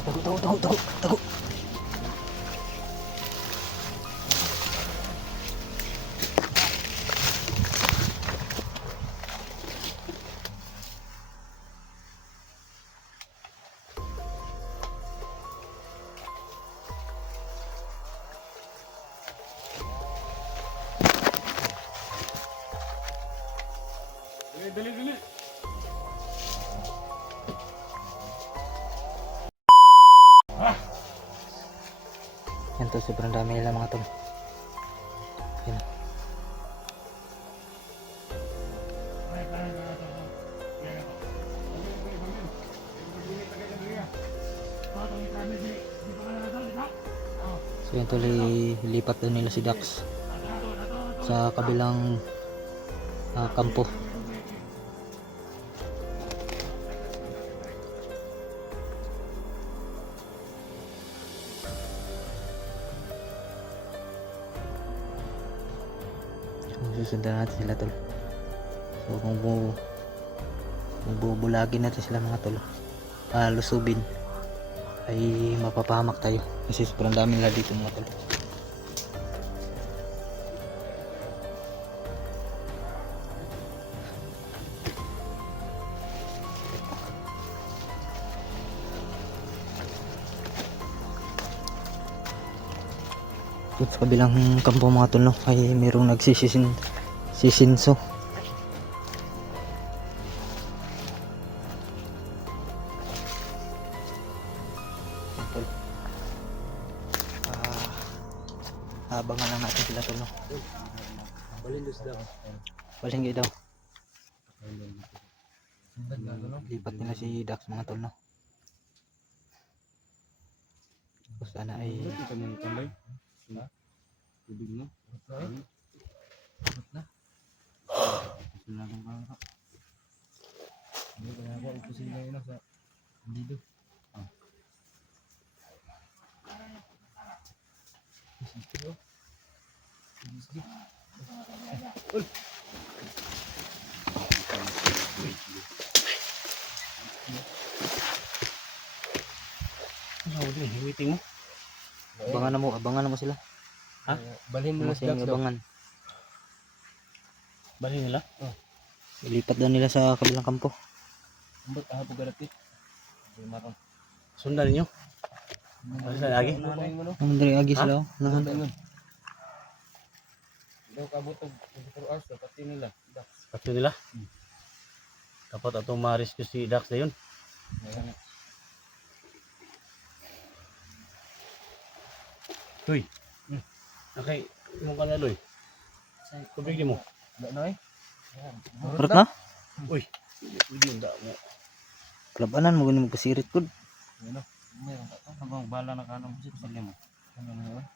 Tago. Dali. Yan to, sobrang dami nila mga tol. Yan. So yan tol, lipat doon nila si Dax sa kabilang kampo. Susundan natin sila tol. So kung bubulagin natin sila mga tol, lusubin, ay mapapahamak tayo kasi sobrang dami nila dito mga tol. Sa kabilang kampo mga tol, no, ay mayroong sisinso. Abangan lang natin sila tol, no. Balinggi daw. Lipat nila si Dax mga tol, no. Tapos sana ay Tubig mo? Na? Hindi ko nagawa ito sila yun sa dito. Waiting mo. Abangan mo sila. Ha? Balhin nila Masayang abangan. Balhin nila? Oh. Ilipat daw nila sa kabilang kampo. Ambot po garati. Sundan niyo. Sundan lagi. Ang dari agi sila. Nahan. Daw kabutog 24 hours pati nila. Pati nila? Dapat atong ma-rescue si Dax na yun. Tuy. Okay, mo ka na loy. Tubig di mo. Wala na eh. Perut na? Uy, hindi nda mo. Kelabanan mo gani magpasirit pod. Ano? Habang bala na kanang busit sa mo. Ano na?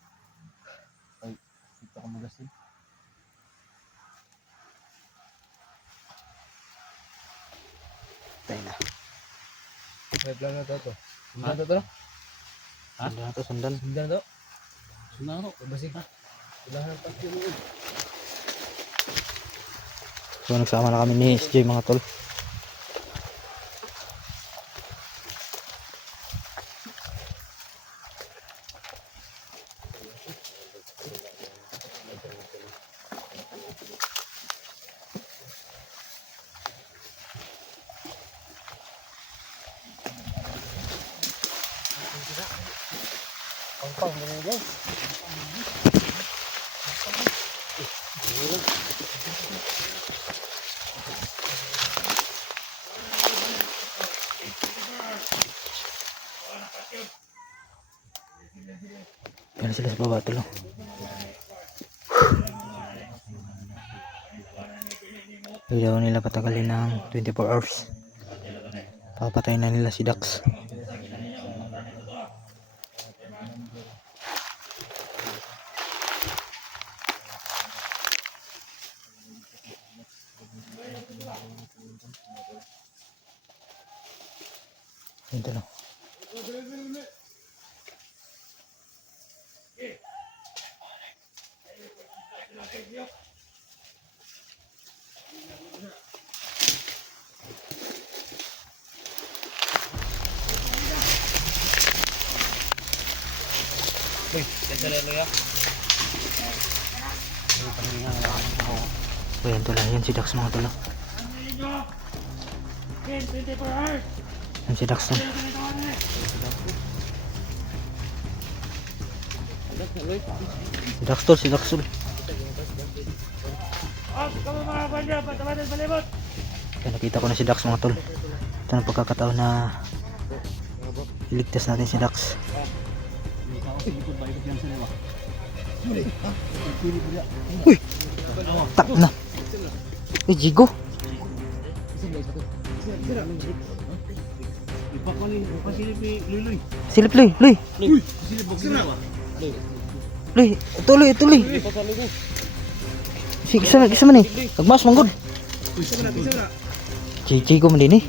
Ay, dito ka magasin. Tayo na. May plan na to. Sundan to? Ha? Sundan. Sundan to? Sundan to? Basig ha? Ilahan pa siya noon. So nagsama na kami ni SJ mga tol. Pang mo guys. Yan sila sa baba tol. Ilaw nila patagalin ng 24 hours. Papatay na nila si Dax. Ito lang. O yan tol, yan si Dax mga tol. Yan si Dax tol. Si Dax tol, si Dax tol. Kaya nakita ko na si Dax mga tol. Ito na pagkakataon na iligtas natin si Dax. Uy! Tak na! Uy, Jigo! Silip, Luy! Luy! Luy! Ito, Luy! Ito, Luy! Kisa man eh! Nagmas, manggod! Jigo man din eh!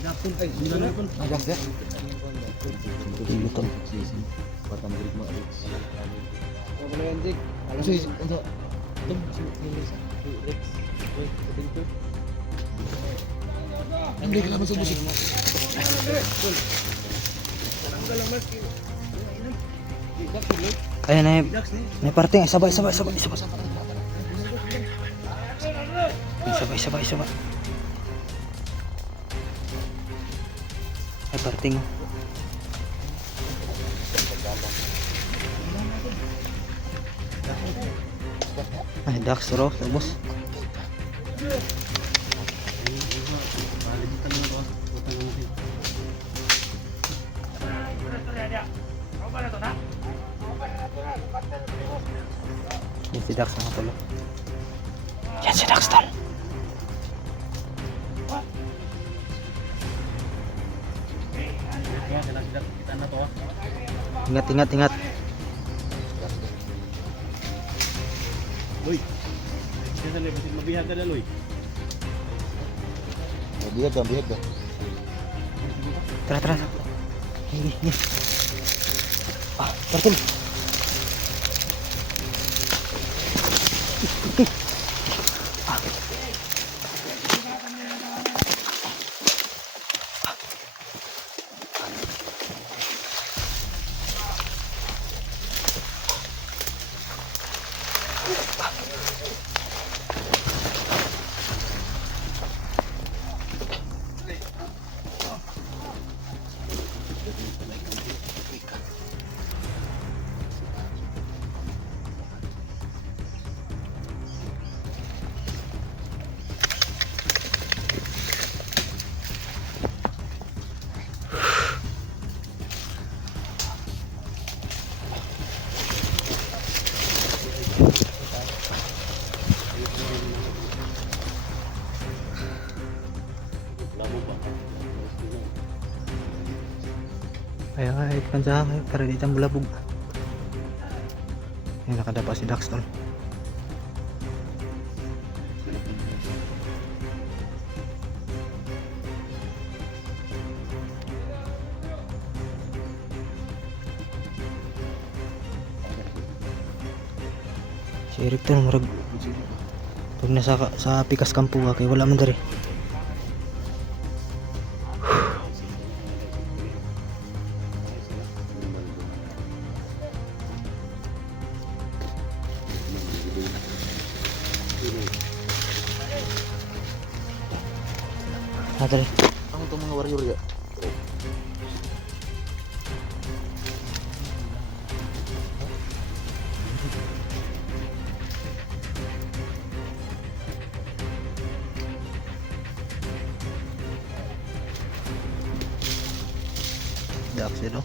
Jigo to. Ayan na may parting sabay. Sabay. May parting. Ay, Dax raw, boss. Yan si Dax mga tolo. Yan si Dax tol. Ingat. Loy. Kasi mabihag ka na, Loy. Bihag ka. Tara. Ini. Betul. Ay, kansa para di tang bulabog. Ay, nakadapa si Dax tol. Si Eric tol, murag pag nasa sa pikas kampo kay wala man dari. Tadi. Ang itong mga warrior ya. Dax itu.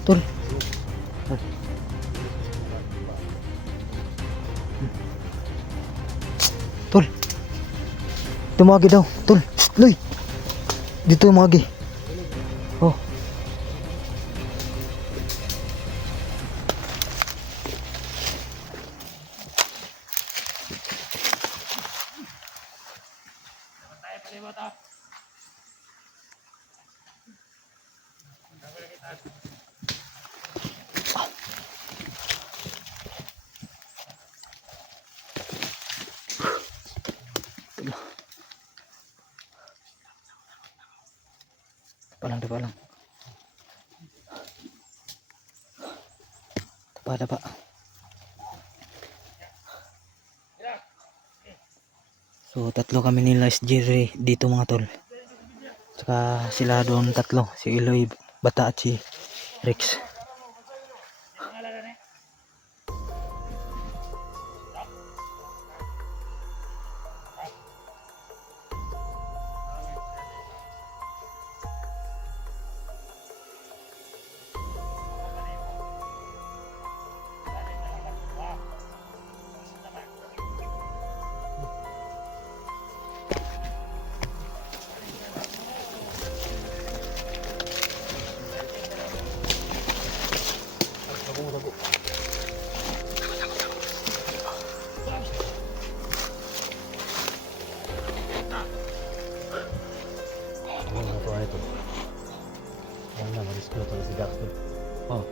Tol. Tol. Tumagi daw. Tol. Shh, Loy. Dito tumagi. Oh. Tapa lang. Tapa. So tatlo kami nila SJ dito mga tol. Tsaka sila doon tatlo, si Eloy, Bata at si Rex. Oh,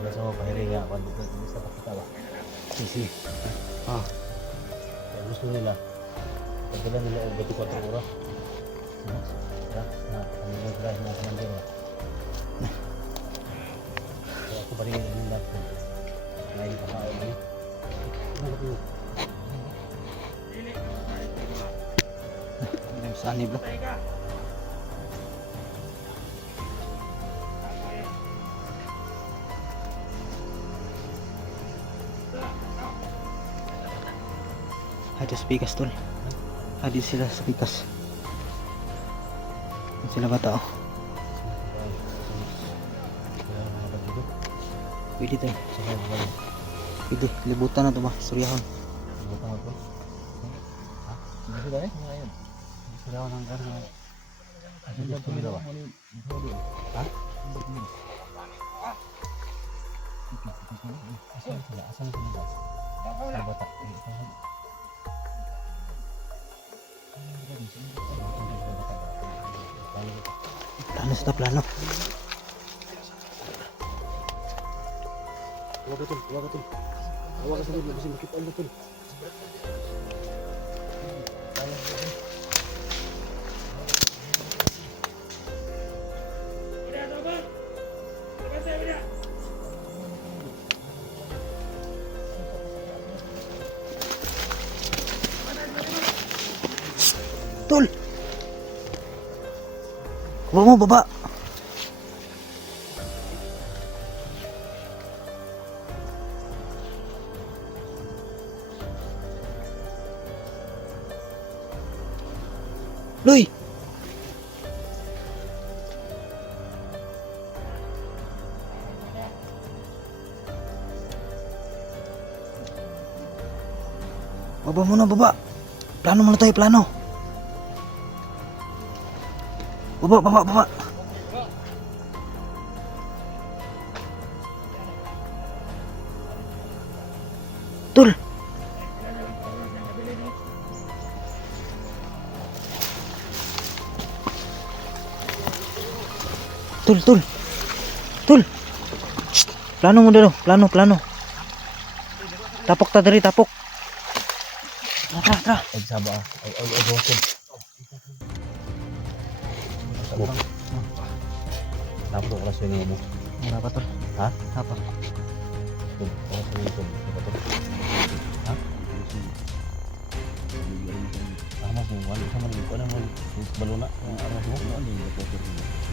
Wala sa mga pahiringa, kung sa pakita ba? Sisi. ah, Kaya gusto nila, pagdala nila o 24 oras. Ano yung drive na sa Mandela. Kaya ako pa rin yung laptop. Ngayon pa kao mo. sanib lang. Ada sa pikas tol. Ada sila sa pikas. Sila Bata oh. Pwede tayo. Pwede. Libutan na ito ba? Suryahon. Gusto ba eh? Ngayon. Gusto daw ng karna. Gusto nila ba? Ha? Asan sila? Sa Bata. Plano sa plano. Huwag ka tol. Huwag ka sa libro kasi makita ang tol. Tol. Baba mo, baba. Loy. Baba muna, baba. Plano muna tayo, plano. Baba. Tol. Tol. Shh. Plano mo dalo, plano. Tapok ta diri, tapok. Tara. Ay saba. Ay bosog. Dapat ko oras yun mo. Wala pa tol. Ha? Apa? Oras yun ito. Ha? Tama kung wala sa mga ko naman balona ang aras mo ano din ito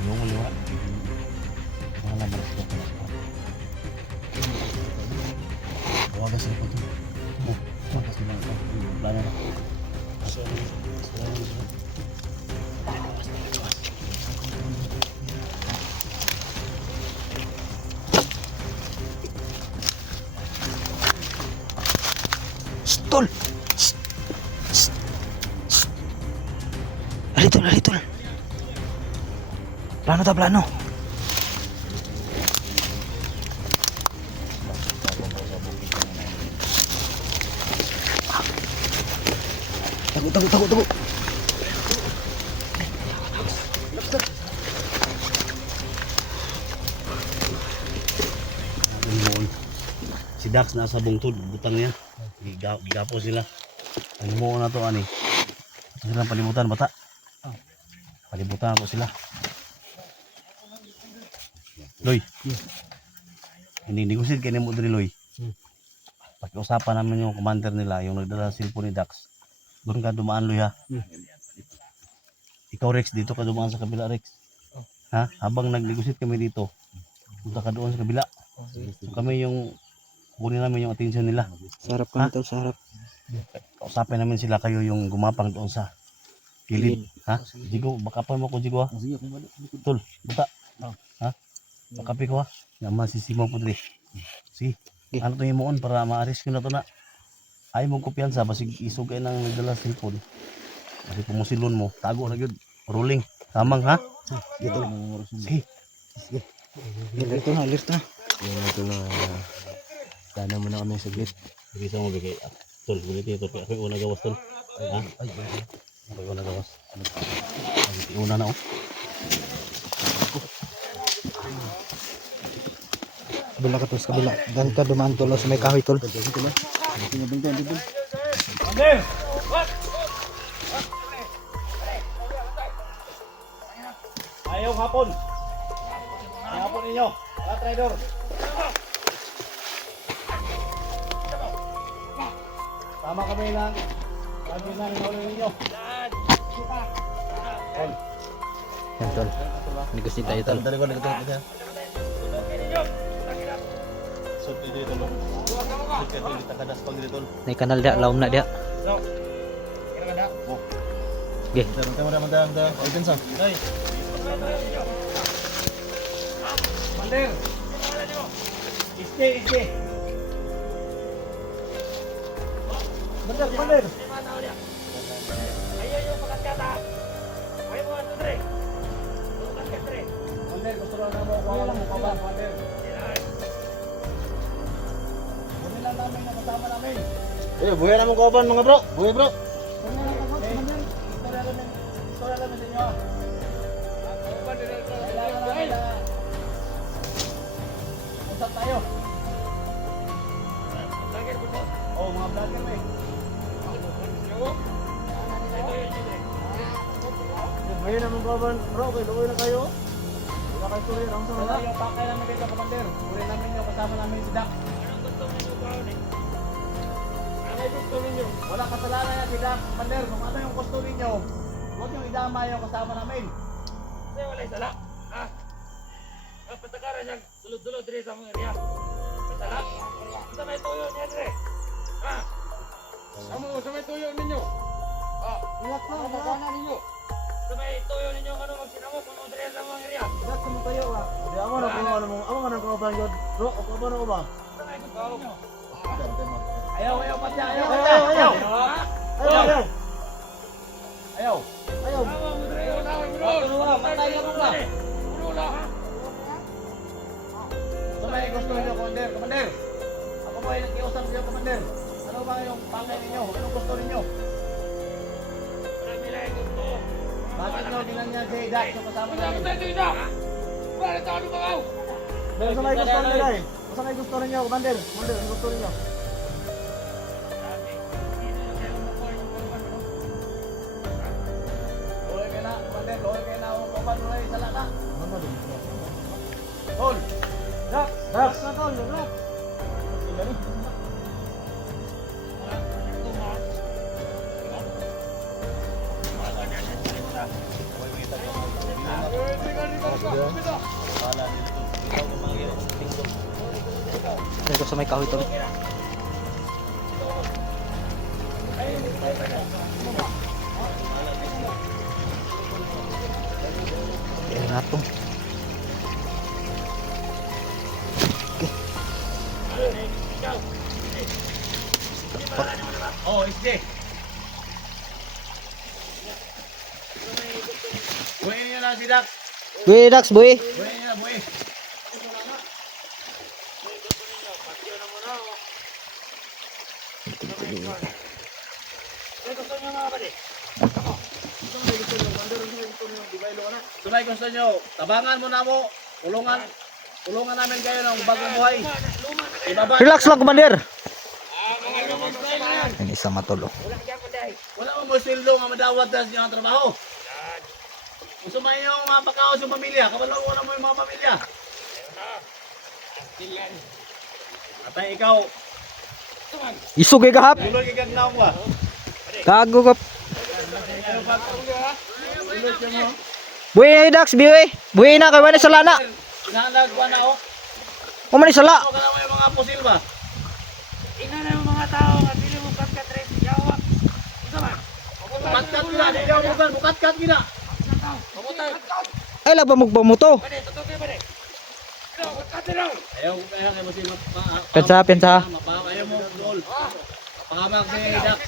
yung liwa mga naman sa ko wala sa ko to wala sa mga plano na Tol. Lali tol. Plano. Tago. si Dax nasa bungtod, butang niya. Gigapo sila. Ano mo na to ani? Ito silang palibutan bata. Palibutan ako sila. Loy. Hindi negosyate kay nimo diri Loy. Pakiusapan namin yung commander nila, yung nagdala ng cellphone ni Dax. Doon ka dumaan Loy ha. Ikaw Rex, dito ka dumaan sa kabila Rex. Ha? Habang nag-negosyate kami dito, punta ka doon sa kabila. So kami yung kunin namin yung attention nila. Sa harap kami tol, sa harap. Kausapin namin sila, kayo yung gumapang doon sa kilid. Ha? Jigo, bakapan mo ko Jigo ha. Sige, kung balik. Tol, buta. Ha? Bakapi ko ha. Yaman sisimaw po dito. Sige. Ano to yung moon para ma-arrest ko na to na. Ay mong kumpiyansa, basig isugay nang nagdala sa cellphone. Kasi pumusilon mo, tago na yun. Rolling. Tamang ha? Dito. Sige. Alert na, alert na. Yung ito na, sana mo na kami saglit. Sige sa mo bigay. Tol, ulit ito. Ako yung una gawas tol. Ha? Ako yung una gawas. Una na oh. Kabila ka tol, sa kabila. Dan ka dumaan tol sa may kahoy tol. Ayaw hapon. Ayaw hapon ninyo. Mga trader. Tama kami lang. Sabi na rin ulo ninyo. Yan tol. Negosyate tayo tol. Dari ko nagtutulog. So dito ito lo. Dito kita kadas pag dito. Nay kanal dia, laom na dia. Ge. Manda. Open sa. Hey. Mander. Iste. Mander. Ayo yung pagkata. Ayo mo Andre. Mander, gusto na mo ko lang mo ba Mander. Kunin lang namin na kasama namin. Buhay naman kauban mga bro. Buhay bro. Istorya namin sa inyo. Kailangan namin na usap tayo. Oh, mga vlogger mo eh. Buhay naman kauban bro. Luoy na kayo. Wala kayo tuloy. Wala yung pakay namin dito, Commander. Buhay namin yung kasama namin si Dak. Wala kasalanan yan si Dak, Commander. Kung ano yung gusto ninyo, huwag yung idama yung kasama namin. Kasi wala sala. Patakaran niya, sulod-sulod rin sa mga area. Sala. Sa may tuyo niya rin. Sa may tuyo ninyo. Ingat mo, magana ninyo. Sa may tuyo ninyo, ano, magsinamo, sunod rin sa mga area. Ingat mo kayo ha. Di ako na kung ano mo, ako na kung ano yun. Bro, ako ba na ba? Sa may gusto ninyo. Ayaw patya, ayaw. Ayaw. Tama mo rin, patay ka mo ba? Puro lang ha. Sa may gusto ninyo, Commander. Ako ba ay nakiusap sa iyo, Commander? Ano ba yung pangay ninyo? Anong gusto ninyo? Marami lang yung gusto. Bakit nyo ginanyan si Dak yung kasama namin? Wala tayo na. Wala tayo na mga. Sa may gusto nila eh. Sa may gusto ninyo, Commander. Commander, ang gusto ninyo. Loy kayo na, Commander. Loy kayo na. Kung paano na isala na. Tol! Dak! Dak! Dak! Dito sa may kahoy tol. Ayan na to. Oh, SD! Buhay niyo na si Dak! Weh, Dax boy. Buhay niyo na, buhay! Sumay gusto nyo, tabangan mo na mo, ulungan. Tulungan namin kayo ng bagong buhay. Ibaba. Relax lang, Commander. Ang isa matulog. Wala mo sildo nga madawat sa inyong trabaho. Gusto mo yung mga pagkaos yung pamilya. Kabalo mo yung mga pamilya. Atay ikaw. Isugay kahap. Tuloy kay kagnaw mo. Gago ka. Tuloy ka mo. Buhay na Dax, buhay. Buhay na, kaya wala sala na. Inahalag ko na oh. Umani sala. Ano ka na mo yung mga pusil ba? Ina na yung mga tao nga pili mo katkat rin. Yawa. Ito ba? Bukatkat gina. Bukatkat gina. Ay, laba mo pamuto. Bade, tutuloy bade. Ito, katkat rin. Ayaw kay pusil. Pensa, pensa. Ayaw mo tol. Pahamag si Dax.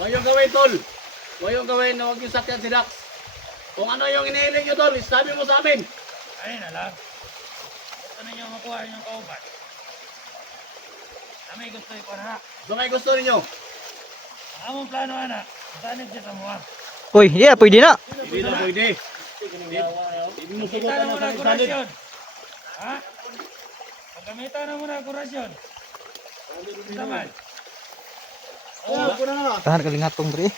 Huwag yung gawin tol. Huwag yung gawin na huwag yung sakyan si Dax. Kung ano yung inihiling nyo tol, sabi mo sa amin. Ayun na lang. Gusto ninyo makuha yung kauban. Na may gusto ikaw na. So may gusto ninyo. Ang among plano anak. Saan yung sa mga? Uy, yeah, pwede na. Hindi na pwede. Hindi mo sugot Kita na ano mo sa na salid. kurasyon. Ha? Pagkamitan na mo na kurasyon. Saman. Tahan ka lingatong dre.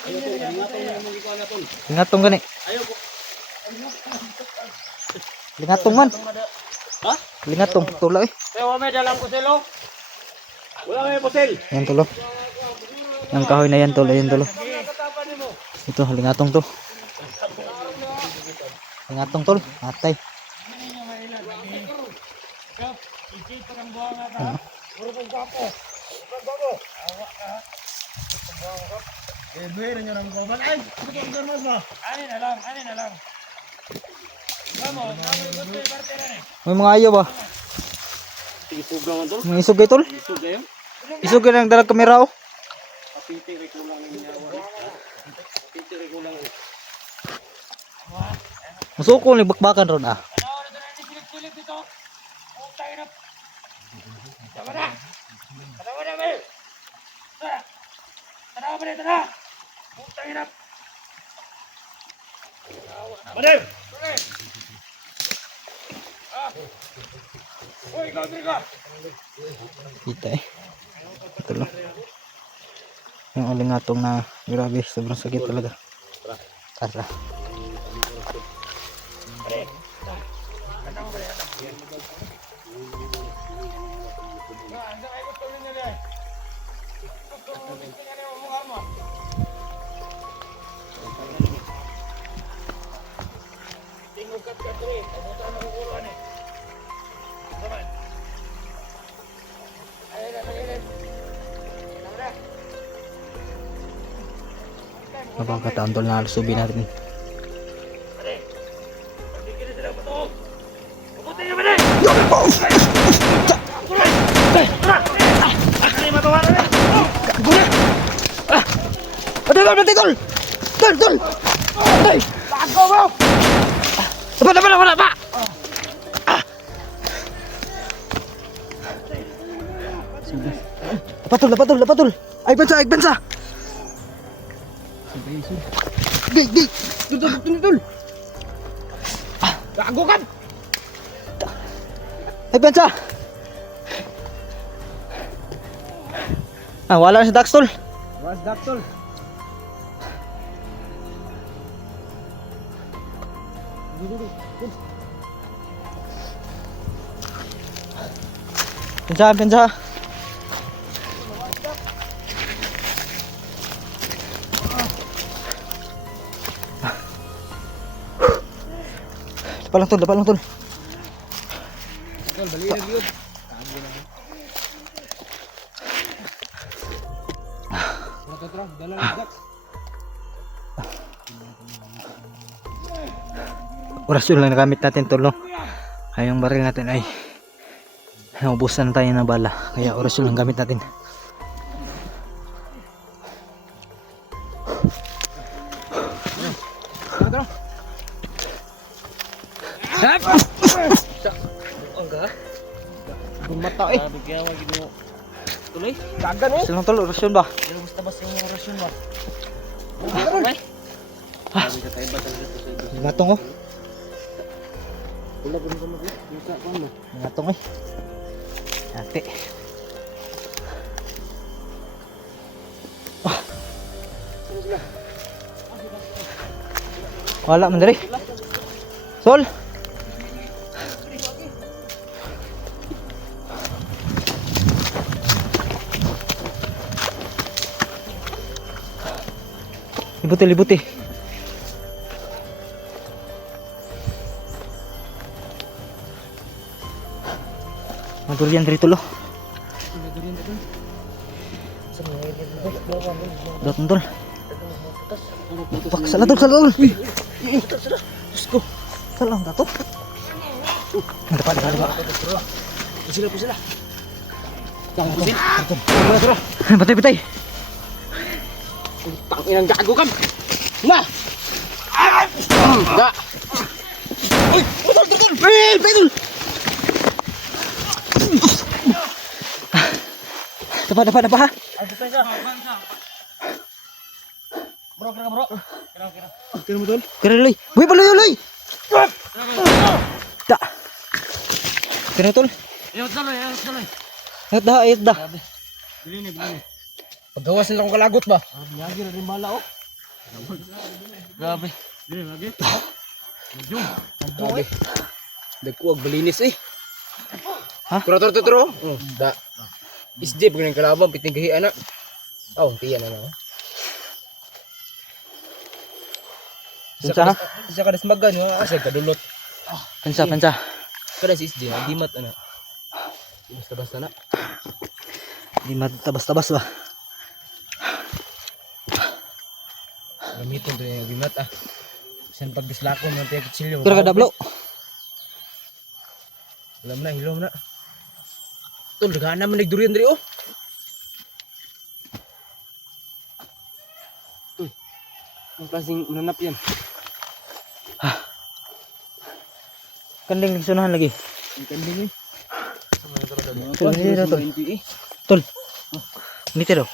Ayaw ko, ingatan mo yung mga ikaw na tol. Lingatong gani. Ayaw ko. Lingatong man. Ha? Lingatong tula eh. Pero may dalang pusilo. Wala may pusil. Yan tulo. Yang kahoy na yan tulo, yan tulo. Ito, lingatong to. Lingatong tol, atay. Ikaw, isip pa kang buwang nga ta. Puro kong gapo. Eh, buhay na nyo ng goban. Ay, ito ang garmas ba? Ani na lang, ani na lang. Vamos, kami gusto yung partera ni. May mga ayaw ba? Isug naman tol. Mga isugay tol. Isug kayo. Isugay ng dalag kamera oh. Kapitiri ko lang niya. Kapitiri ko lang. Musuko ni bakbakan ron ah. Ano, ano na ni silip-silip dito? Putay na. Tama na. Tama na, Mel. Tara. Tara ba na, tara. Putay na. Madem. Ah. Uy, ikaw, ka. Kita eh. Ito lang. Yung alingatong na grabe, sobrang sakit talaga. Tara. Tingog ka ka tuloy. Pabuta na kukuruan eh. Saman. Ayun na, ayun na. Mapagkataon tol na alusubi natin. Pare. Pagkikita sila patuog. Puputay na ba na? Tol, tol, tol, tol. Ay! Bago mo! Apa? Apa tol? Ay bensa. Gay. Tol. Bago kan! Ay bensa. Ah, wala na si Dax tol. Was Dax tol. Bensa. Dapat lang tol. Tol, bali na gyud. Tara, dala ni Dax. Orasyon lang nagamit natin tol no. Ay yung baril natin ay naubusan tayo ng bala. Kaya orasyon lang gamit natin. Mata eh. Bigyan mo gino. Tuloy? Dagan oh. Silang tol, orasyon ba? Pero basta basta yung orasyon mo. Gatong oh. Wala ko nito mag sa ano. Mga tong eh. Ate. Wala man diri. Sol. Libuti, libuti. Madurian diri tulo. Datang tol. Pak salah tol, salah tol. Terus ko. Salah enggak tuh. Depan, depan, depan. Pusila, pusila. Jangan pusin. Batay, batay. Tanginang gago kam. Nah. Enggak. Uy, betul, betul. Betul. Dapat, dapat, dapat ha. Bro, kira bro. Kira betul. Kira loy. Boy, pala loy. Tak. Kira tol. Ayot daloy, ayot daloy. Ayat dah, ayat dah. Bili ni, bili ni. Paggawas nila akong kalagot ba? Biyagi na rin bala oh. Grabe. Bili lagi. Medyo. Grabe. Dagkuwag balinis eh. Ha? Turo. Da. Isdi pag nang kalaban piting gahi anak. Oh, tiyan na lang. Pensa ha? Isa ka desmagan mo asa kadulot. Pensa, pensa. Kada si isdi dimat anak. Basta-basta na. Di matabas-tabas ba? Gamitin to yung dimat ah. San pagdislako mo tayo kutsilyo. Kira kada blo. Alam na, hilom na. Tol, dagaan naman nagdurian diri oh. Ang klaseng unanap yan. Kanding nagsunahan lagi. Ang kanding eh. Tol, hindi na tol. Tol. Miti daw.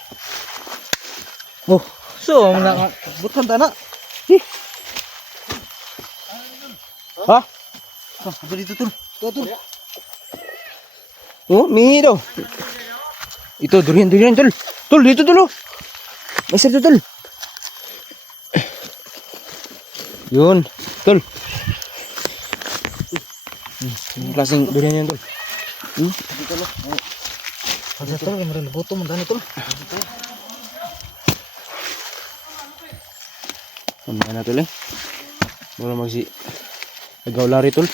Oh, so mga bukan tanah. Hi. Ha? Apa dito tol? Tol. Oh, mihi daw. Ito, durian tol. Tol, dito tol oh. May sarto tol. Yun, tol. Ang klaseng durian yan tol. Ada tol yang meron boto man tol. Ano na tol eh. Wala magsi agaw lari tol.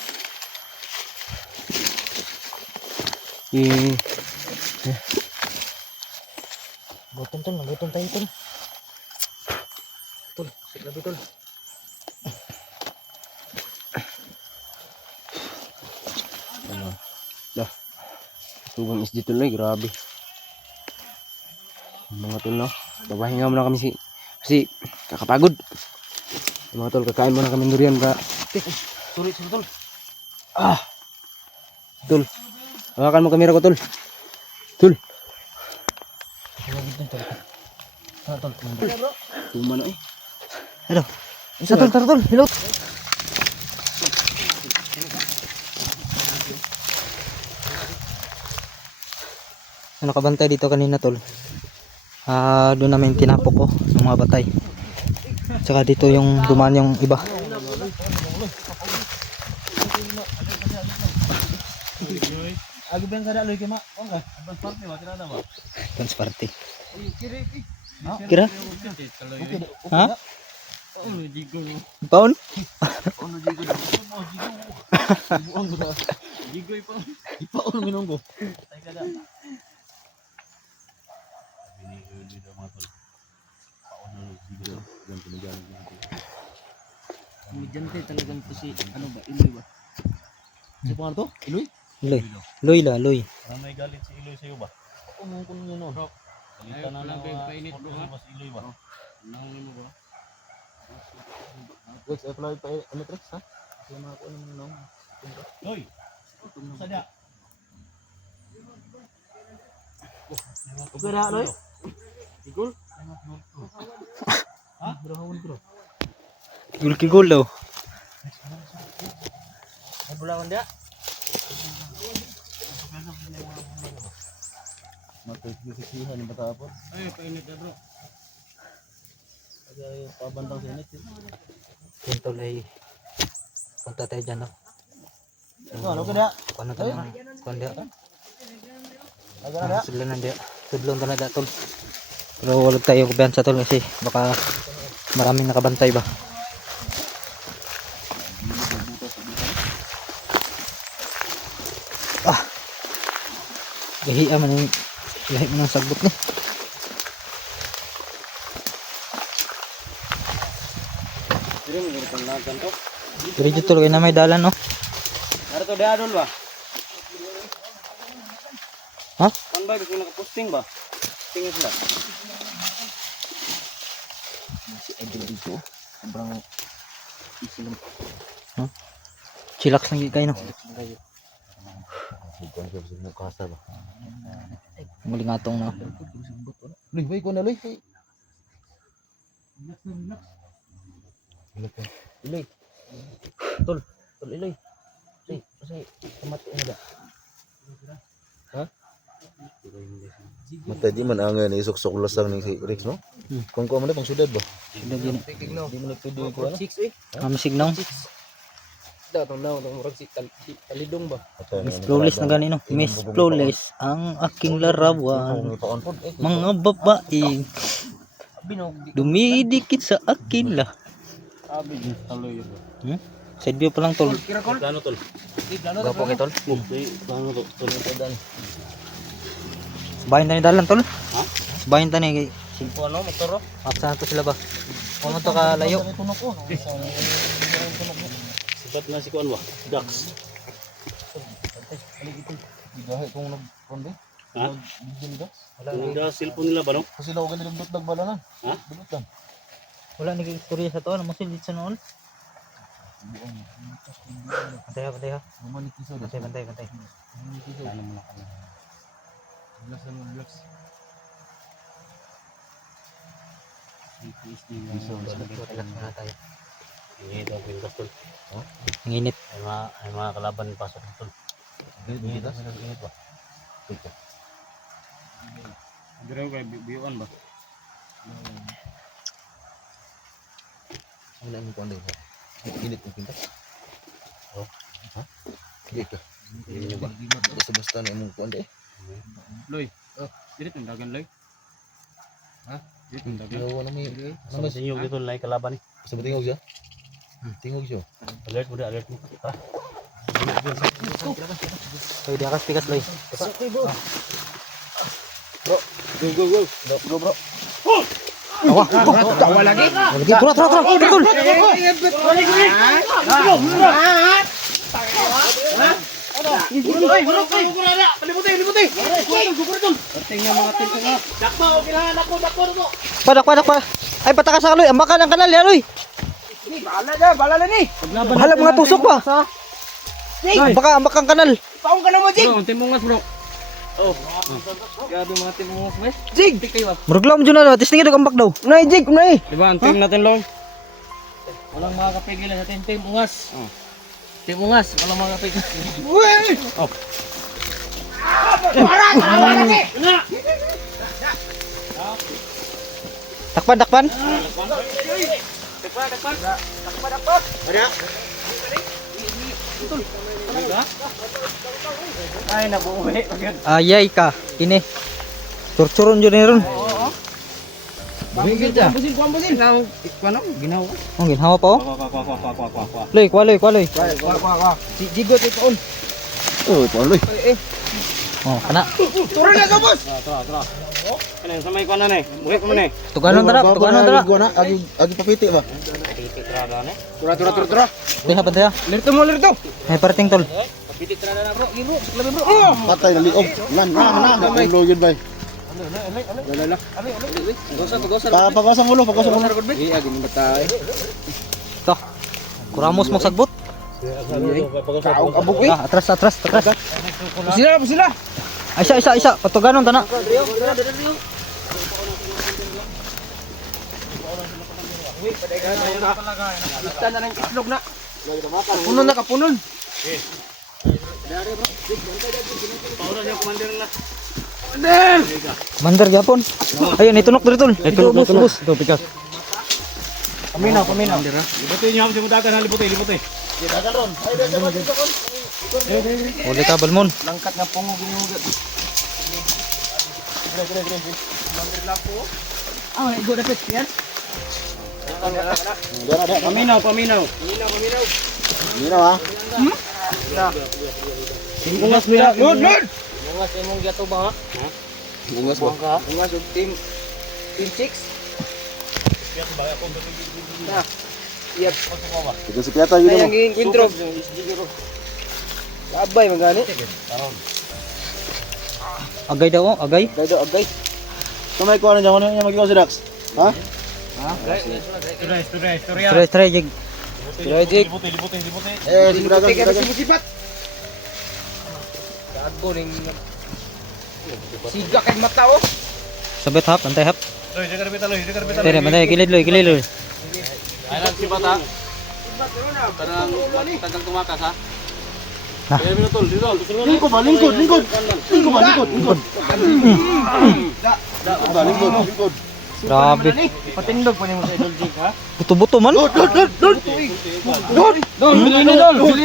Botom tol, nagutom tayo tol. Tol, grabe tol. Subang isdi tol eh, grabe. Mga tol no, babahinga muna kami kasi kakapagod. Mga tol, kakain muna kami durian ka. Sulit tol. Ah. Tol. Hawakan mo kamera ko tol. Tol. Tol. Tuma na eh. Aduh. Isa tol, tol, hilot. Nakabantay dito kanina tol. Doon namin tinapok ko ng mga batay. Tsaka dito yung dumaan yung iba. Agi ben kada loy kema. Ongga, advance party wa tirada ba? Dance party. Kira? Ha? Ono jigo. Paon? Ono jigo. Buang ba? Jigo ipa. Ipa ono minunggo. Tay kada. Ini daw mga tol. Paano jigo dan pinagan. Mujante talagang to si ano ba? Iloy ba? Si pangalan to? Iloy? Loy. Loy la, loy. Parang may galit si Iloy sa'yo ba? Umungkon niyo no. Salita na ng painit bro ha? Mas Iloy ba? Nangin mo ba? Rex, apply pa ano Rex ha? Kasi mga ko naman nang. Loy! Sadya! Okay na, Loy? Igol? Ha? Bro, hawon bro. Gul ki gul daw. pula kon dia. Matay-sisihan ni bata po. Ay, painit na bro. Ay, pabantang sinit. Yun tol ay punta tayo dyan no. Ano ka dia? Paano tayo kuan dia? Aga na dia? Sudlan dia. Sudlon na da tol. Pero wala tayo kumpiyansa tol kasi baka maraming nakabantay ba. Gahiya man yung lahi mo ng sagbot ni. Dire mo gid kan lagan to. Diri dito tol kay na may dalan no. Ara to dia adol ba? Ha? Kan ba gusto naka-posting ba? Tingin sila. Si Idol dito. Sobrang isilong. Chillax lang kayo no. Bukan ko sa mukasa ba. Muli nga tong no. Loy, bay ko na loy. Iloy. Tol, iloy. Say, kamati na da. Ha? Matay di man ang ni sok-sok lasang ni si Rex no? Kung ko man pang sudad ba? Sila din. Di mo nagpili ko ano? Mamisig no. Datong daw tong murag si talidong ba? Miss Flawless na gani no. Miss Flawless ang aking larawan. Mga babae dumidikit sa akin la. Abi di taloy yun. Side view pa lang tol. Plano tol. Gapo kay tol. Plano to, tol ito dan. Bahin tani dalan tol. Ha? Bahin tani kay Simpo ano motor ro? aksa to sila ba. Kuno to ka layo. Sibat na si kuan ba? Dax. Gahe kung nagkonde. Ha? Wala cellphone nila ba no? Kasi daw ganito dudot nagbala na. Ha? Dudot lang. Wala ni istorya sa to na mo silid sa noon. Bantay ha. Manik kiso da. Bantay. Ano mo na kami? Relax na tayo. Ini daw pintas tol. Ang init. Ay mga kalaban pasok tol. Ini daw pintas ba? Dire kay biyuan ba? Ano ang konde? Init ang pintas. Oh. Ha? Sige ka. Ini ba? Basta-basta na imong konde. Loy. Dire tong dagan loy. Ha? Dire tong dagan. Yo na mi. Sama sinyo gitu lay kalaban ni. Basta tingog siya. Tingog siya. Alert mo. Tara. Hoy di akas pikas loy. Go bro. Tawa lagi. Lagi tara. Betul. Padak pa. Ay patakas ka loy. Ambakan ang kanal ya loy. Bahala mga tusok ba? Ambak ang kanal. Bro, timungas bro. Oh. Grabe mga timungas mes. Jig. Muruglam dyan na. Tis tingin ambak daw. Unay Jig. Di ba ang team natin long? Walang makakapigil sa ating team ungas. Oh. Team ungas, walang makakapigil. Oh. Takpan. Ay nabuuwi. Ayay ka. Kini. Turturon dyan na ron. Bumigil ka. Busin. Kuano? Ginawa. Ang ginhawa pa oh. Kwa. Loy, kwaloy. Jigot ito on. Oh, paloy. Oh, kana. Tara. Ano sa may kuana ni? Buhi ko man ni. Tuganon tara. Gua na agi papiti ba? Tara. Pantay ha. Lirto mo. May parating tol. Kapiti tara na bro. Giro, labi bro. Patay na liog. Na. Ulo yun bay. Pagosang ulo. Iya gini batay. Ito. Kuramos mo sagbot. Abok Atras. Sila. Isa. Patuganon tana. Basta na ng islog na. Kapunon. Mandar gyapon. Ayun, itunok diri tol. Ito bus. Ito, pikas. Paminaw. Libutin niyo ako sa mudagan, libutin. Uli ka balmon. Langkat na pungog yung Paminaw. Ungas mira. Lord. Bungas imong gato ba ha? Ungas ba? Bungas og team 6. Yep. Ito si Piata yun mo. Ang intro. Abay magani. Agay daw, agay. Agay. Kamay ko ano dyan, ano magigaw si Dax? Ha? Try jig. Project. Libutin. Si mudagan. Sipat. Gago ning siga kay mata oh. Sabit hap, antay hap. Loy, jaga repita. Tere, bantay kilid loy. Ayun si Bata. Kanang tagang tumakas ha. Ha? Kaya minutol, dito. Lingkod ba? Lingkod. Grabe. Patindog pa nimo sa idol jig ha. Buto-buto man. Bili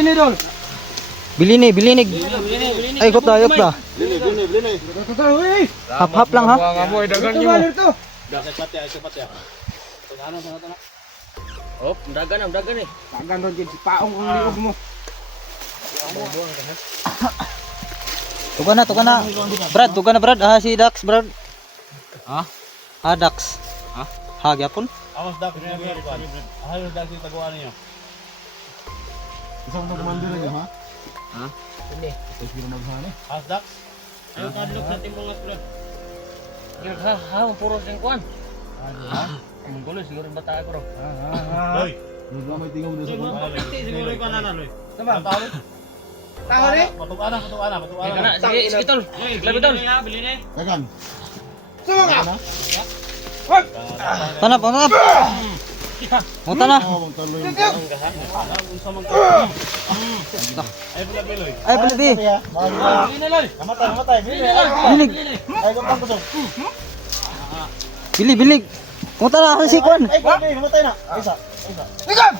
ni dol. Bilinig. Ay, gop da. Bili. Hap lang ha. Amoy dagan nimo. Sa patya. Ano sa nato na? Oh, dagan eh. Tagan ron din si Paong ang liog mo. Tuga na. Brad. Ah, si Dax, Brad. Ha? Ah, Dax. Ha? Ha, gyapon. Awas Dax niya niya. Ayun Dax yung taguan niyo. Isang magmandir niyo ha? Ha? Hindi. Awas Dax. Ayun kadlok sa timungas bro. Ha, puro sing kuan. Ang gulo siguro bata bro. Loy. May tingog doon sa kuwan. Siguro ko na Loy. Tama. Taho ni? Patuana. Sige tol. Labi tol. Dagan. Sumo ka. Tanap. Munta na. Ay pala Loy. Ay, palabi. Namatay. Bilig. Ay gapang kusog. Bilig. Munta na si Kwan. Ay grabe, namatay na. Isa. Ligam!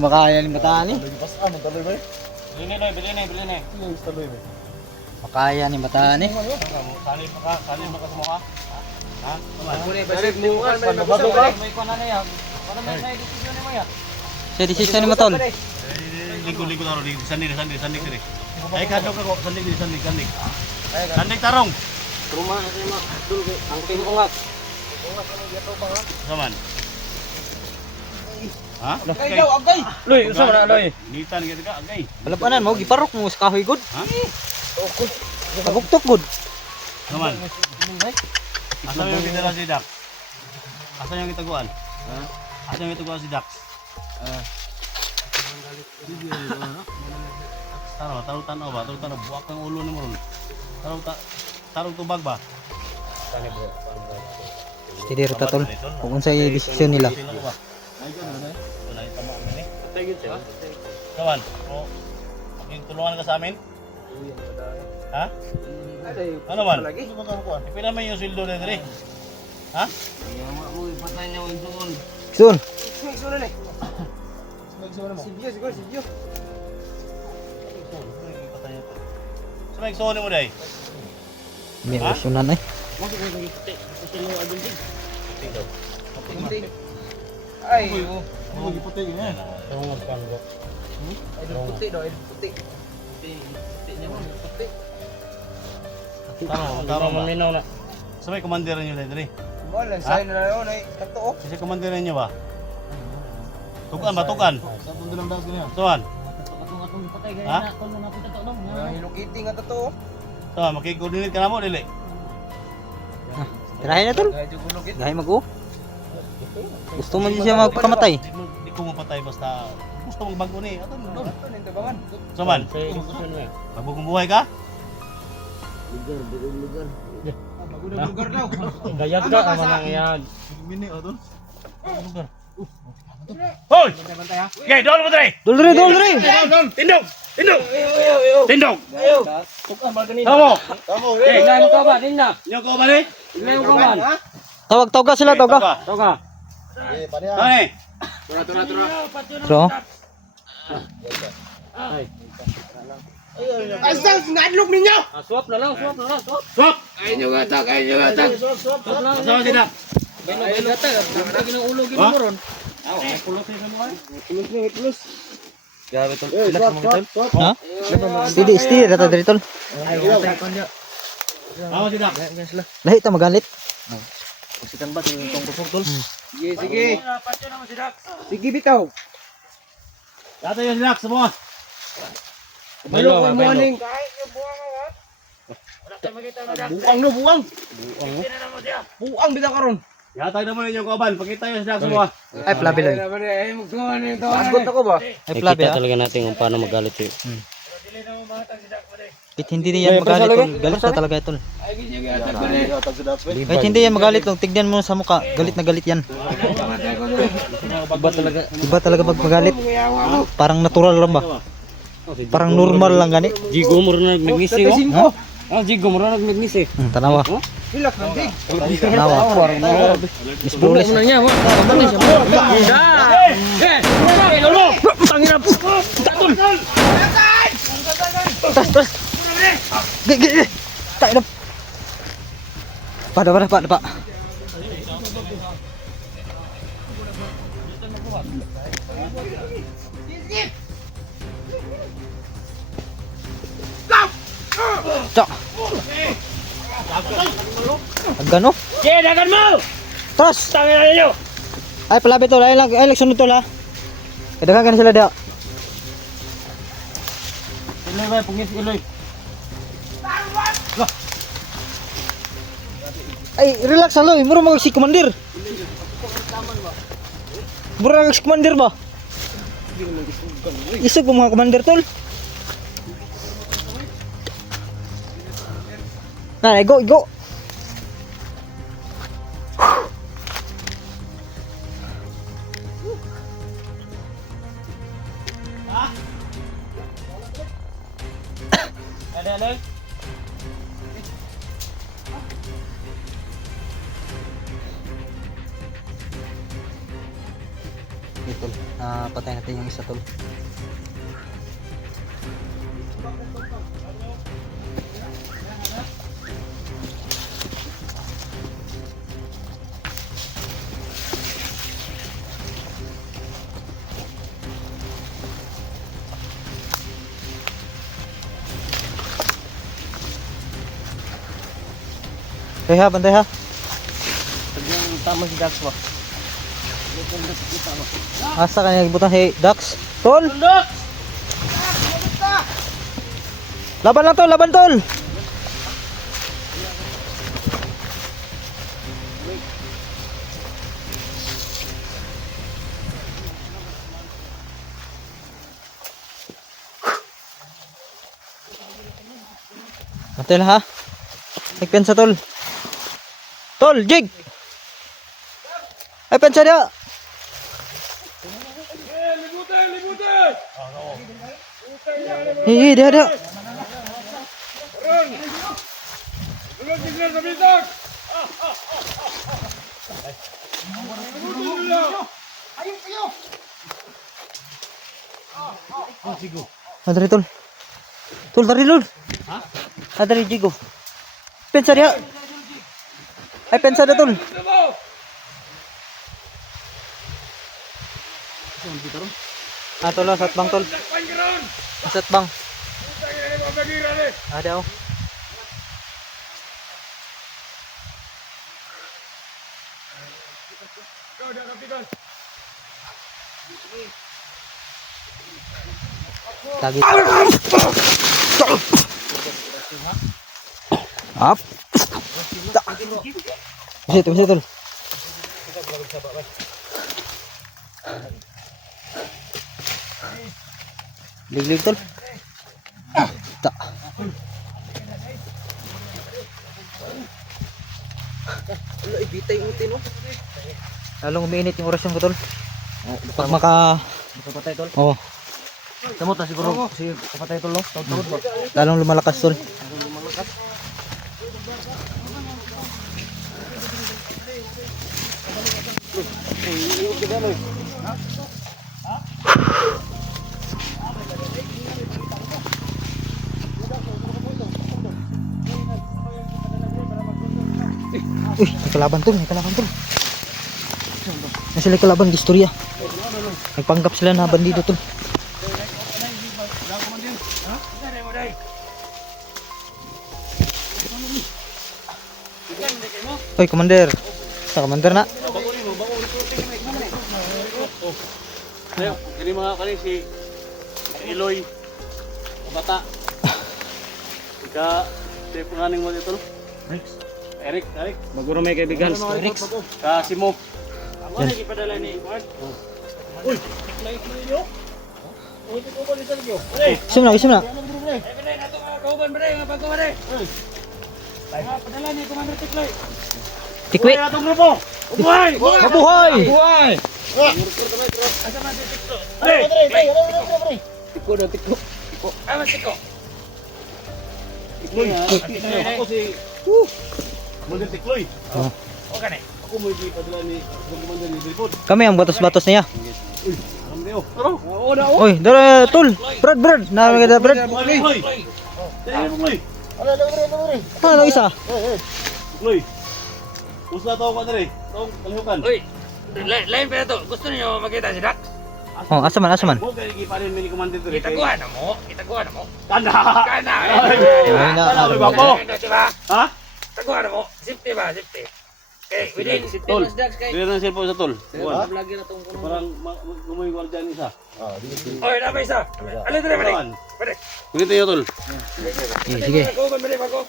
Makaya ni bataan ni. Pas ano taloy ba? Bili ni. Yung taloy ba? Makaya ni bataan ni. Sali maka sa mukha. Ha? Puri balik timungas may Bago ka? may kuan na ya. Para may sa desisyon ni mo ya. Siya desisyon ni Matol. Ligo taro di sandig diri. Ay kadok ako sandig. Sandig tarong. Rumah sa mga dul ang timungas. Saman. Ha? Agay! Loy, usa man loy. Nitan gitu ka agay. Palapanan mo giparok mo sa kahoy gud. Ha? Kabuktok gud. Saman. Asa yung gidala si Dax? Asa yung gitaguan? Ha? Asa yung gitaguan si Dax? Taro tanaw ba? Buwak ang ulo ni mo ron. Tarong tubag ba? Hindi rin Tol. Kung unsa yung desisyon nila. Wala yung tama amin eh. Kawan, o tulungan ka sa amin? Ha? Ano man? Ipila man yung sildo na diri. Ha? Patay niya yung doon. Sun. Siguro ni. Siguro. Sa may iksoon mo dahi? May emosyonan eh. Ay, Puti yun. puti daw, puti. Taro maminaw na. Sa may komandiran nyo diri? Wala, sayo na lang ay kato. Kasi komandiran nyo ba? Tukan ba? Sa pundo lang daw ganyan. Tuan? Atong patay Ha? ganyan na kon na pita to no. Hello Kitty nga totoo. Tuan, makikoordinate ka na mo, dili? Tirahin na Tol. Medyo gulo kit. Gahay mag-u. Gusto mo din siya magpakamatay. Di ko mapatay basta gusto mong bago ni. Ato doon. Ito ning tabangan. Saman, magbugong buhay ka? Lugar daw. Gayag ka man ang yan. Mini o doon. Hoy! Okay, doon mo dre! Dol diri, dol diri. Tindog! Tindog! Tindog! Tamo! Tingnan mo ka ba? Tingnan. Nyo ko ba ni? Tingnan mo ka ba? Tawag ka sila, tawag ka. Toga. Ano So, Swap na lang, swap na lang, swap. Swap! Kain nyo gatak! Swap na lang. Kasama sila! Ay, gata. Lagi ng ulo gino mo ron. Grabe tol. Relax mo tol. ha? Steady rata diri tol. Kasama sila! Lahi ta magalit. Pasikan ba yung tong kusog tol? Dito yung sila! Semua! Baylo, baylo. Buang no, buang! Buang bitaw karon. Yatag na mo yung kaban. Pakita yung sila semua. Ay plabi loy. Agot ako ba? Ay plabi ha. talaga natin kung paano magalit eh. Kahit hindi yan magalit tol. Galit na talaga tol. Kahit hindi yan magalit tol. Tignan mo sa mukha. Galit na galit yan. Iba talaga pag magalit. Parang natural lang ba? Parang normal lang gani. Jigo mo rin nagmignis eh. Oh, jigo mo rin nagmignis eh. Tanawa. Tanawa. Bulat mo na niya. Pagpatay siya. Tangina po. Tatol. Tas. Gigi. Tak na. Pada. Cok. Agano? Dagan mo! Terus. Tangina ninyo! Ay palabi tol. Ay sunod tol ha. Kadagan sila dia. Iloy ba, pungis iloy. Ay relax aloy. Muro mag si commander. Muro mag si commander ba? Isog po mga commander tol. Nah, go. Ada. Ito, patay natin yung isa tol. Bantay ha. Tama si Dax ba? Asa ka nagbutan si Dax? Tol! Laban lang tol, laban tol! Bantay lang ha. Nagpensa tol. Tol, jig! Ay, pensa dia! Dia. Adri tol. Tol, dari tol. Adri jigo. Pensa dia. Ay, pensa dia tol. Tol, sat bang tol. Sat bang. Ada oh. Lagi. Up. Bisa tol. Lig tol. Tak. Lalong umiinit yung orasyon ko tol. Pag maka... Kapatay tol. Oh, Tamo ta siguro si kapatay tol no. Tawad ba? lalong lumalakas tol. Uy, may kalaban tol, may kalaban tol. Nasa sila kalaban, di istorya. Nagpanggap sila na bandido tol. Oy, commander. Sa commander na. Ayo, ini mga kani si Eloy bata. Ika si panganing mo dito. Eric. Maguro may kaibigan. Eric. Ka si Mo. Ako na gipadala ni Mark. Uy, tiklay niyo. Uy, ko ba dito niyo? Pre. Isim na, isim na. Eh, pre, nato mga kauban pre, mga pagkaw pre. Ay, padala ni Commander Tiklay. Tikwi. Ay, atong grupo. Ubuhay! Mabuhay! Ubuhay! Asa man si Tiklo? Pre! Tiko na tiko. Ah, mas tiko. Tikloy. Ako si Mulder Tikloy. O ka na. Ako mo ipadala ni Commander ni Dilpod. Kami ang batos-batos niya. Alam niyo. Tara. Oo na. Oy, dara tol. Brad. Na maganda Brad. Tikloy. Tikloy. Ano isa? Tikloy. Usa tao ka dire. Tong kalihukan. Uy, lain pa to. Gusto niyo makita si Dax? Oh, asa man, asa man. Mo kay giparin ni Commander dire. Itaguan na mo. Itaguan na mo. Tanda. Kana. Ay, na. Tala ba ko? Diba? Ha? Taguan na mo. Safety ba? Safety. Okay, within safety Tol. mas Dax kay. Dire na cellphone sa tol. Lagi na tong kuno. Parang gumoy guardian isa. Oy, na ba isa? Alin dire ba? Saan? Pare. Kunito yo tol. Sige. Ako ba mere bago?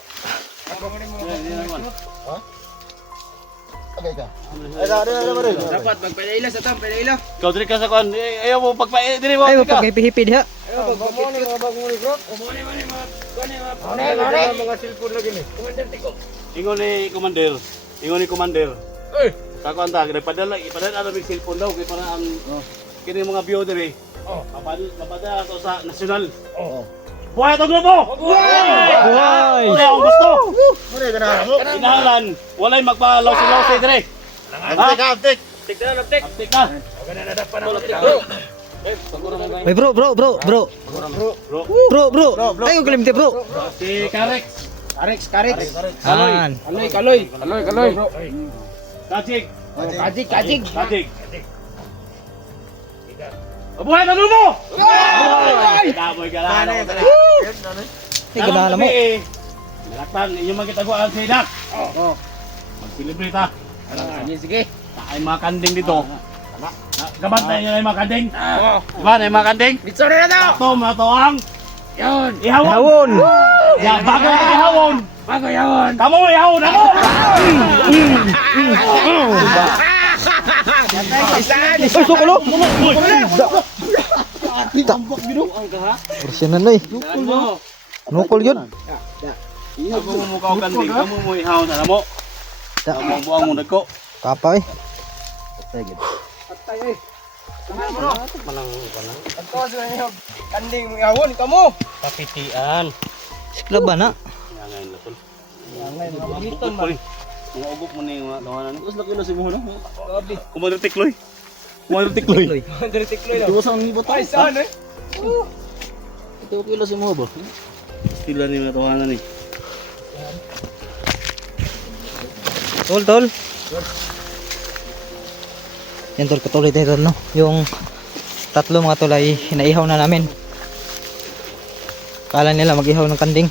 Dapat magpadaila sa tam, padaila. Kau dire ka sa kon. Ayaw mo pagpa dire mo. Ay, paghipi-hipi diha. Mga cellphone lagi ni. Commander Tiko. Ingon ni commander. Oy, Sa kon ta ipadala ato mig cellphone daw kay para ang kini mga view dire. Oh. Mapadala to sa national. oh. Buhay to grupo. Buhay! Wala akong gusto. Inahalan, walay magpalaw-law dire. Aptik. Tik na, tik. Aptik na. O ganun na dapat na tik bro. Ay, bro. Bro. Bro. Ay, ko kalimti, bro. Si Karex. An. Kaloy. Kajik. Kajik. Buhay to grupo. Kamoy gala. Ay, ganala mo. Malaktan, inyo magkitaguan sa idak. Mag-celebrate ha. Sige. Ay mga kanding dito. Gabantay nyo na yung mga kanding. Diba na yung mga kanding? Bitso na daw. Ito mga to ang Yun. ihawon. Hawon. Ya, bago ang ihawon. Bago yawon. Kamu ihawon ako. Ay, sukulo. Orsinan na eh. Ano? Nukol yun. Ako mo mukha kanding. Kamu mo ihawon na mo. Kamu buang mo nagko. Kapa eh. Kanding yawon kamu. Kapitian. Sikla ba na? Yangain na tol. Ugok mo ni. Mga ugok mo ni mga tawanan. Tapos laki na si mo no. Commander Tikloy. Commander Tikloy daw. Diwas ang ibot. Ay, saan eh? Ito kilo si mo ba? Stila ni mga tawanan ni. Tol. Yan tol, patuloy tayo tol, no? Yung tatlo mga tol ay hinaihaw na namin. Kala nila mag-ihaw ng kanding.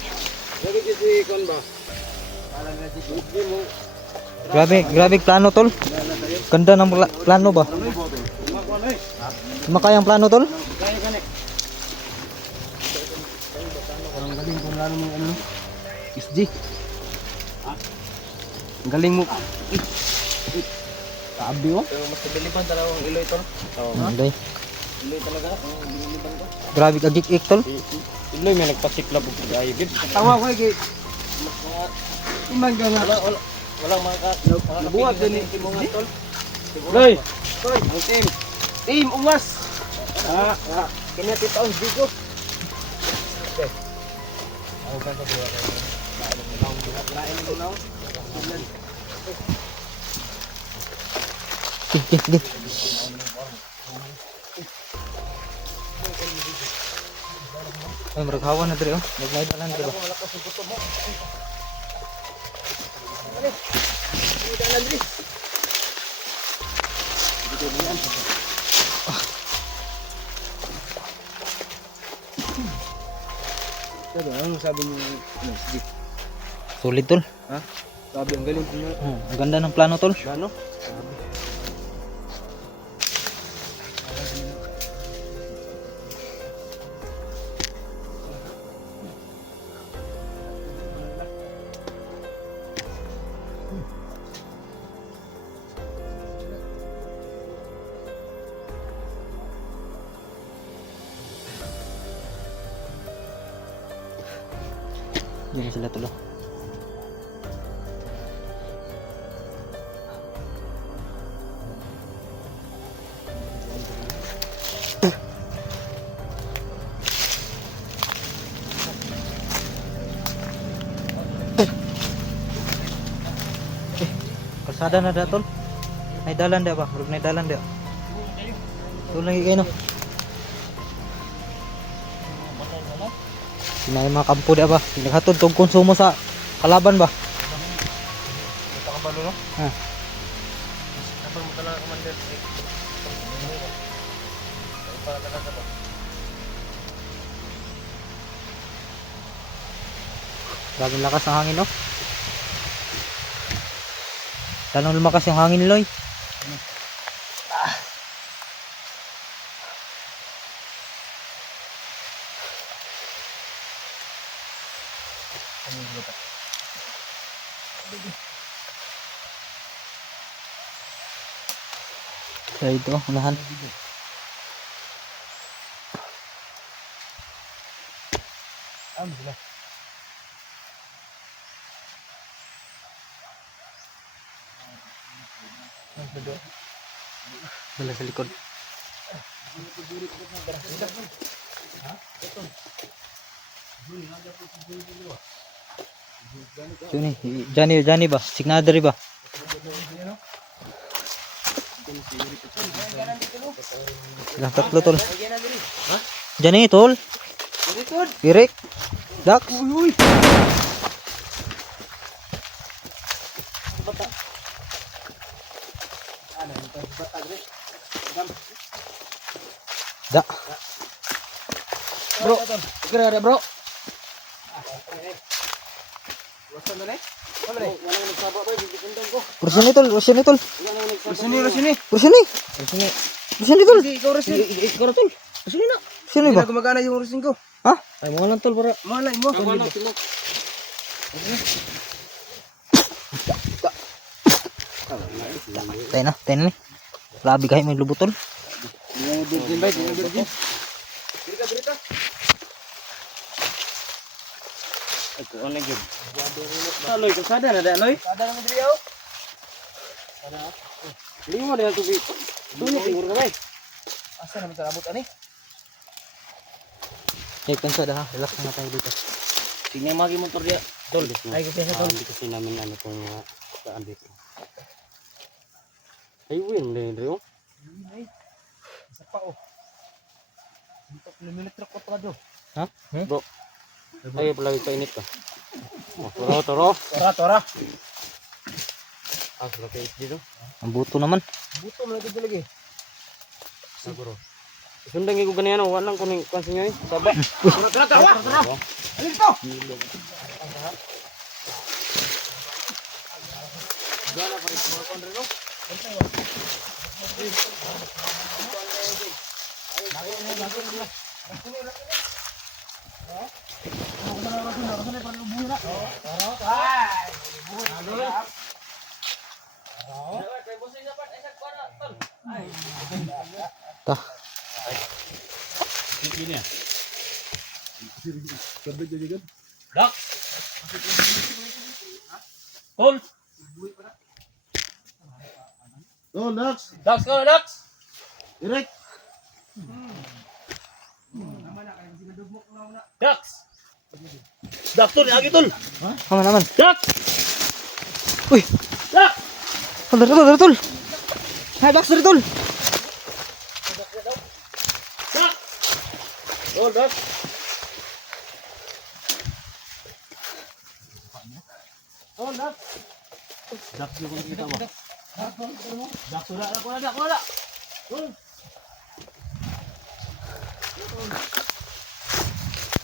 Grabe plano tol. Ganda ng plano ba? Makayang plano tol? Ang galing kung lalo mo ano. SG. Ang galing mo. Sabi mo. Pero mas biliban talaga ang iloy tol. Anday. Iloy talaga. Biliban to. Grabe kagik-ik tol. Iloy may nagpasikla po sa ayib. Tawa ko kay Imag nga walang mga buhat din ni mo nga tol. Loy. Ang team. Team Ungas. Kinatitaon dito. Sige. Ay, maraghawan na dito. Naglaydalan dito. Ano sabi niyo? Sulit tol. Sabi ang galing niyo. Ang ganda ng plano tol. Ano? Diyan na sila tol. Kalsada na da tol. May dalan da ba? Murag may dalan da. Tol lagi kayo no. Sinay mga kampo da ba? Naghatod tog konsumo sa kalaban ba? Ito ka balo no? Ha. Kapag mo talaga commander. Para talaga ba? Bagong lakas ang hangin no. Tanong lumakas yung hangin Loy. So ito, unahan. Dala sa likod. Sini, Johnny ba? Signadari ba? Silang tatlo tol. Johnny tol. Irik. Dax. Da. Bro, kira ada bro. Rusini tol, Rusini tol. Sini. Rusini tol. Ikaw resin. Ikaw tol. Sini na. Sini ba? Gumagana yung resin ko. Ha? Ay mo lang tol para. Malay mo. Tayo na ni. Grabe kahit may lubot tol. Yung virgin ba? Yung virgin. Berita. Ako ano gyud. Taloy ka sada na da loy. Sada na diri aw. Sada. Limo na tubig. Tunit siguro ka bay. Asa naman sa abot ani? Hey, pensa dah, relax na tayo dito. Tingnan magi motor dia. Tol. Ay ko pesa tol. Hindi kasi namin ano itong daan dito. Highway mo din rin. Isa pa oh. 5 kilometro ko pa do. Ha? Bro. Ay pala ito init ka. Toro. Tora. Ah, sila kayo dito. Ang buto naman. Buto mo lagi. Siguro. Sundang ko ganyan, walang kuning kansin nyo eh. Saba. Tora. Alin to? Gana pa rin mga kondreno. Ta. Dak. Tol. Oh, Dax. Dax ko, Dax. Direk. Dax. Dax tol, agi tol. Aman, aman. Dax. Uy! Dax. Tol, tol. Hai, Dax, tol. Dax. Tol, Dax. Tol, Dax. Dax yung kita ba? Dax, wala.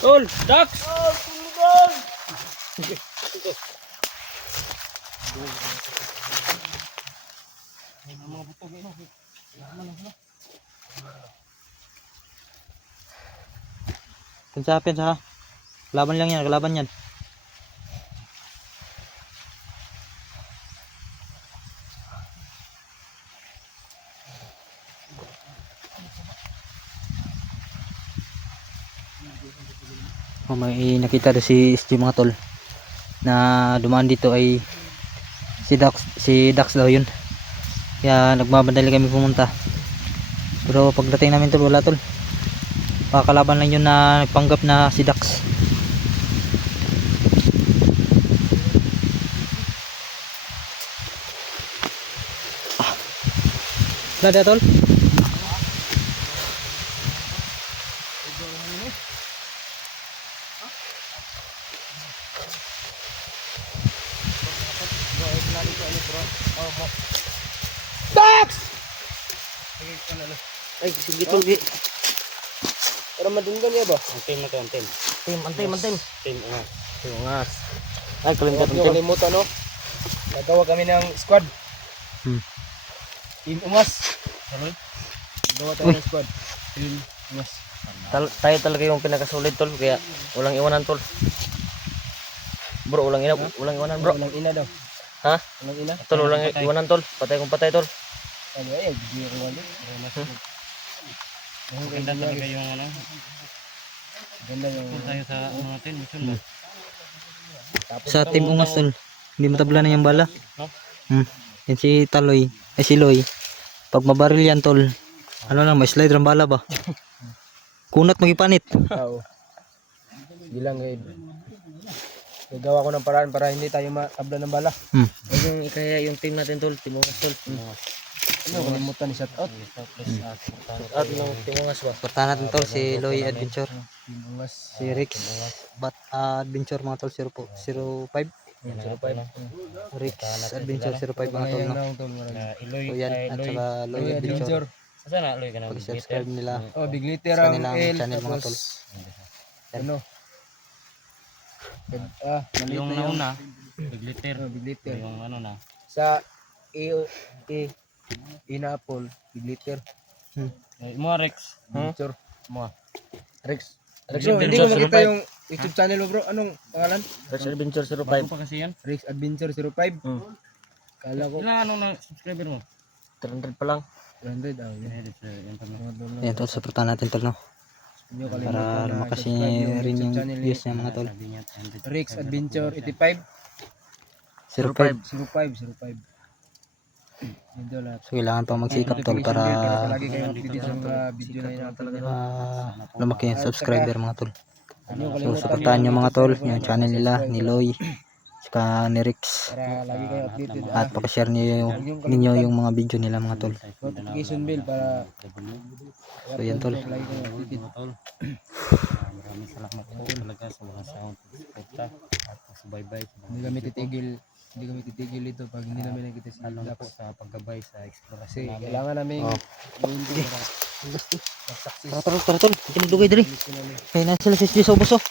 Tol, Dax. Pinsapin ha. Laban lang yan, kalaban yan. Oh, may nakita doon si SG mga tol na dumaan dito ay si Dax daw yun. Kaya nagmabandali kami pumunta. Pero pagdating namin tol, wala tol. Pakalaban lang yun na nagpanggap na si Dax. Dada tol. Dax! Ay, sige tol. Para madunggan niya ba? Antim na kayo, antim. Antim. Antim, Tungas. Ay, Huwag niyo kalimutan, no? Nagawa kami ng squad. Hmm. Team Ungas. Ano? Nagawa tayo ng squad. Team Ungas. Tayo talaga yung pinakasulit tol, kaya walang iwanan tol. Bro, walang iwanan bro. Walang ina daw. Ha? Walang ina. Tol, walang iwanan tol. Patay kung patay tol. Ano ay, hindi ko wali. Ganda talaga yung ano. Ganda yung tayo sa ano natin, mission ba? Sa team Ungas tol. Hindi matabla na yung bala. No? Yan si Taloy, si Loy. Pag mabaril yan tol, ano lang, may slide ang bala ba? Kunat magipanit. Oo. Sige lang guys. Gagawa ko ng paraan para hindi tayo matabla ng bala. Yung kaya yung team natin tol, Team Ungas tol. Ano, kalimutan ni shout out. At ng Team Ungas ba? Portahan natin tol si Loy Adventure, Team Ungas. si Rex Adventure mga tol 05. 05. Rex Adventure 05 mga tol, no? So yan, at saka Loy Adventure. Saan na Loy ka na? Pag-subscribe nila Oh, Big Litter sa ang kanilang L. channel mga tol. Ano? Maliit Yung na yung nauna, Big Litter. Big Litter. Yung ano na. Sa Inapple, Big Litter. Mga Rex. Picture. Mga. Rex. Rex So, hindi ko Adventure makita 05. yung YouTube channel mo bro. Anong pangalan? Rex Adventure 05. Bago pa kasi yan. Rex Adventure 05. Kala ko Ilan ano na subscriber mo? 300 pa lang. 100. Ah, yun. Yan tol, supportahan natin tol, no? Hindi nyo Para kalimutan na lumakas subscribe yung rin YouTube yung channel views niya mga tol. Rex Adventure 85. 05. 05. Yun daw lahat. So kailangan pa magsikap tol para Lagi kayong updated sa mga video na yun talaga. lumaki yung subscriber mga tol. Ano So kalimutan supportahan nyo mga tol yung channel nila ni Loy saka ni Rex, para lagi kayo updated. at pakishare ninyo yung mga video nila mga tol. Notification bell para So yan tol. lagi kayo updated. Maraming salamat po talaga sa mga sound suporta at subaybay sa Hindi kami titigil ito pag hindi namin nakita si ano po Dax. sa paggabay sa Kasi eksplorasyon namin. kailangan namin gawin ito para Tara tol, hindi mo dugay dali. Kaya na sila sa SG sa ubos oh.